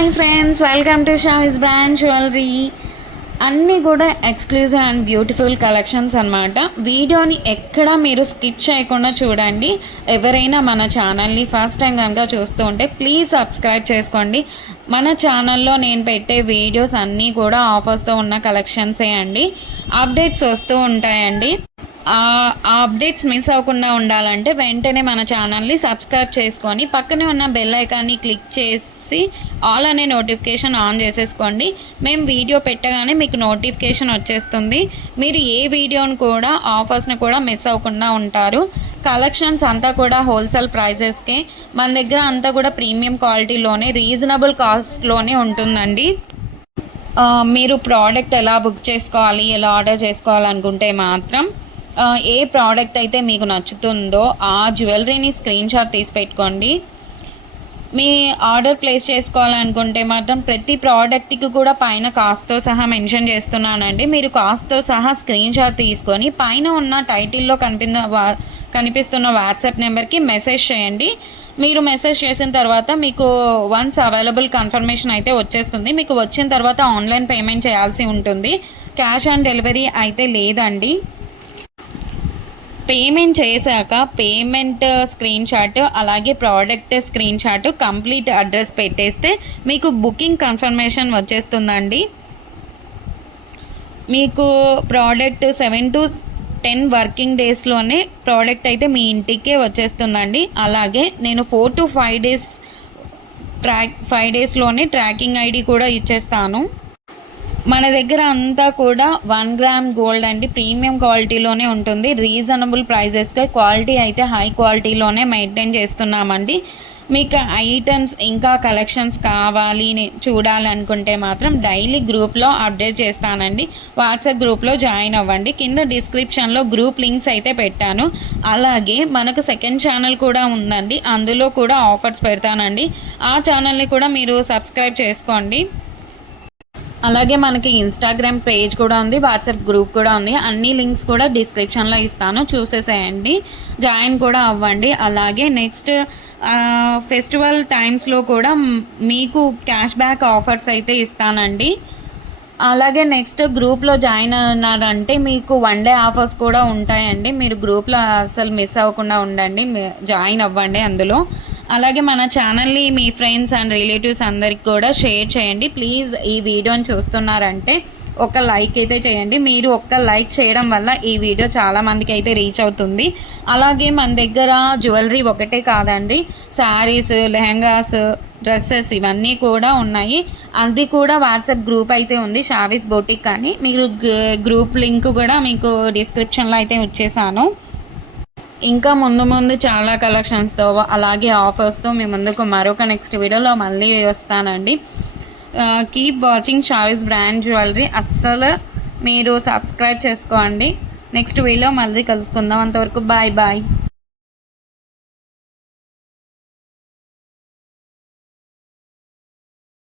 Hi friends, welcome to Shavis brand jewellery. అన్నీ కూడా exclusive and beautiful collections అనమాట. వీడియోని ఎక్కడ మీరు స్కిప్ చేయకుండా చూడండి. ఎవరైనా మన ఛానల్ని ఫస్ట్ టైం కనుక చూస్తూ ఉంటే ప్లీజ్ సబ్స్క్రైబ్ చేసుకోండి. మన ఛానల్లో నేను పెట్టే వీడియోస్ అన్నీ కూడా ఆఫర్స్తో ఉన్న కలెక్షన్సే అండి. అప్డేట్స్ వస్తూ ఉంటాయండి. ఆ అప్డేట్స్ మిస్ అవ్వకుండా ఉండాలంటే వెంటనే మన ఛానల్ని సబ్స్క్రైబ్ చేసుకొని పక్కనే ఉన్న బెల్ ఐకాన్ని క్లిక్ చేసి ఆల్ అనే నోటిఫికేషన్ ఆన్ చేసేసుకోండి. మేము వీడియో పెట్టగానే మీకు నోటిఫికేషన్ వచ్చేస్తుంది. మీరు ఏ వీడియోని కూడా ఆఫర్స్ని కూడా మిస్ అవ్వకుండా ఉంటారు. కలెక్షన్స్ అంతా కూడా హోల్సేల్ ప్రైజెస్కే, మన దగ్గర అంతా కూడా ప్రీమియం క్వాలిటీలోనే రీజనబుల్ కాస్ట్లోనే ఉంటుందండి. మీరు ప్రోడక్ట్ ఎలా బుక్ చేసుకోవాలి, ఎలా ఆర్డర్ చేసుకోవాలనుకుంటే మాత్రం ఏ ప్రోడక్ట్ అయితే మీకు నచ్చుతుందో ఆ జ్యువెలరీని స్క్రీన్ షాట్ తీసి పెట్టుకోండి. మీ ఆర్డర్ ప్లేస్ చేసుకోవాలనుకుంటే మాత్రం ప్రతి ప్రోడక్ట్కి కూడా పైన కాస్ట్తో సహా మెన్షన్ చేస్తున్నానండి. మీరు కాస్ట్తో సహా స్క్రీన్ షాట్ తీసుకొని పైన ఉన్న టైటిల్లో కనిపిస్తున్న వాట్సాప్ నెంబర్కి మెసేజ్ చేయండి. మీరు మెసేజ్ చేసిన తర్వాత మీకు వన్స్ అవైలబుల్ కన్ఫర్మేషన్ అయితే వచ్చేస్తుంది. మీకు వచ్చిన తర్వాత ఆన్లైన్ పేమెంట్ చేయాల్సి ఉంటుంది. క్యాష్ ఆన్ డెలివరీ అయితే లేదండి. పేమెంట్ చేశాక పేమెంట్ స్క్రీన్ షాట్ అలాగే product screen shot complete address పెట్టేస్తే మీకు బుకింగ్ కన్ఫర్మేషన్ వచ్చేస్తుందండి. మీకు ప్రోడక్ట్ 7 to 10 వర్కింగ్ డేస్లోనే ప్రోడక్ట్ అయితే మీ ఇంటికే వచ్చేస్తుందండి. అలాగే నేను 4 to 5 డేస్లోనే ట్రాకింగ్ ఐడి కూడా ఇచ్చేస్తాను. మన దగ్గర అంతా కూడా 1 గ్రామ్ గోల్డ్ అండి, ప్రీమియం క్వాలిటీలోనే ఉంటుంది. రీజనబుల్ ప్రైజెస్గా క్వాలిటీ అయితే హై క్వాలిటీలోనే మెయింటైన్ చేస్తున్నామండి. మీకు ఐటమ్స్ ఇంకా కలెక్షన్స్ కావాలి చూడాలనుకుంటే మాత్రం డైలీ గ్రూప్లో అప్డేట్ చేస్తానండి. వాట్సాప్ గ్రూప్లో జాయిన్ అవ్వండి. కింద డిస్క్రిప్షన్లో గ్రూప్ లింక్స్ అయితే పెట్టాను. అలాగే మనకు సెకండ్ ఛానల్ కూడా ఉందండి, అందులో కూడా ఆఫర్స్ పెడతానండి. ఆ ఛానల్ని కూడా మీరు సబ్స్క్రైబ్ చేసుకోండి. అలాగే మనకి ఇన్స్టాగ్రామ్ పేజ్ కూడా ఉంది, వాట్సాప్ గ్రూప్ కూడా ఉంది. అన్ని లింక్స్ కూడా డిస్క్రిప్షన్లో ఇస్తాను, చూసేసేయండి, జాయిన్ కూడా అవ్వండి. అలాగే నెక్స్ట్ ఫెస్టివల్ టైమ్స్లో కూడా మీకు క్యాష్ బ్యాక్ ఆఫర్స్ అయితే ఇస్తానండి. అలాగే నెక్స్ట్ గ్రూప్లో జాయిన్ అన్నారంటే మీకు 1 day ఆఫర్స్ కూడా ఉంటాయండి. మీరు గ్రూప్లో అసలు మిస్ అవ్వకుండా ఉండండి, జాయిన్ అవ్వండి అందులో. అలాగే మన ఛానల్ని మీ ఫ్రెండ్స్ అండ్ రిలేటివ్స్ అందరికి కూడా షేర్ చేయండి. ప్లీజ్ ఈ వీడియోని చూస్తున్నారంటే ఒక లైక్ అయితే చేయండి. మీరు ఒక్క లైక్ చేయడం వల్ల ఈ వీడియో చాలామందికి అయితే రీచ్ అవుతుంది. అలాగే మన దగ్గర జ్యువెలరీ ఒకటే కాదండి, శారీస్, లెహంగాస్, డ్రెస్సెస్ ఇవన్నీ కూడా ఉన్నాయి. అది కూడా వాట్సాప్ గ్రూప్ అయితే ఉంది, షావిస్ బొటిక్ అని. మీరు గ్రూప్ లింక్ కూడా మీకు డిస్క్రిప్షన్లో అయితే వచ్చేసాను. ఇంకా ముందు చాలా కలెక్షన్స్తో అలాగే ఆఫర్స్తో మీ ముందుకు మరొక నెక్స్ట్ వీడియోలో మళ్ళీ వస్తానండి. Keep watching Shavis brand jewellery. అస్సలు మీరు సబ్స్క్రైబ్ చేసుకోండి. నెక్స్ట్ వీడియో మళ్ళీ కలుసుకుందాం. అంతవరకు బాయ్ బాయ్.